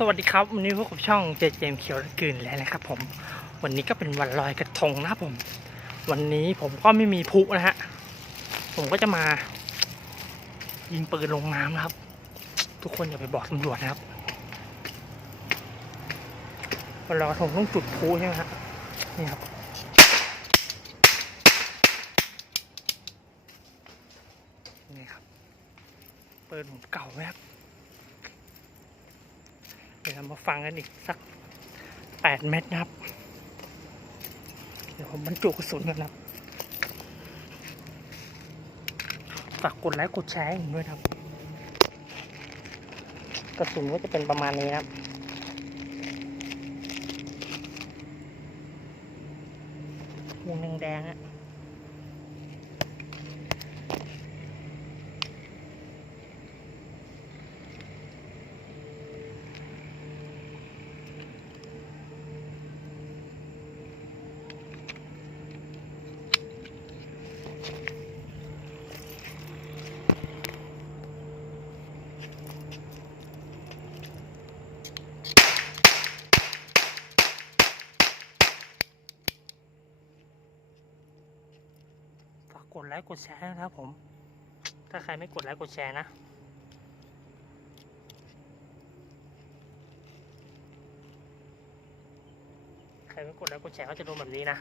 สวัสดีครับ วันนี้พวกกับช่องเจเจมเขียวกลืนแล้วนะครับผมวันนี้ก็เป็นวันลอยกระทงนะผม วันนี้ผมก็ไม่มีพุนะฮะผมก็จะมา ยิงปืนลงน้ำนะครับ ทุกคนอย่าไปบอกตำรวจนะครับวันลอยกระทงต้องจุดพุใช่ไหมฮะนี่ครับนี่ครับปืนผมเก่าไหมครับ ดี๋ยวเรามาฟังกันอีกสักแปดเม็ดนะครับ เดี๋ยวผมบรรจุกระสุนกันนะครับฝากกดไลค์กดแชร์ให้ผมด้วยนะครับ กระสุนก็จะเป็นประมาณนี้นะครับวงแดงๆอะฝ กดไลค์กดแชร์นะครับผม ถ้าใครไม่กดไลค์กดแชร์นะ ใครไม่กดไลค์กดแชร์ก็จะโดนแบบนี้นะ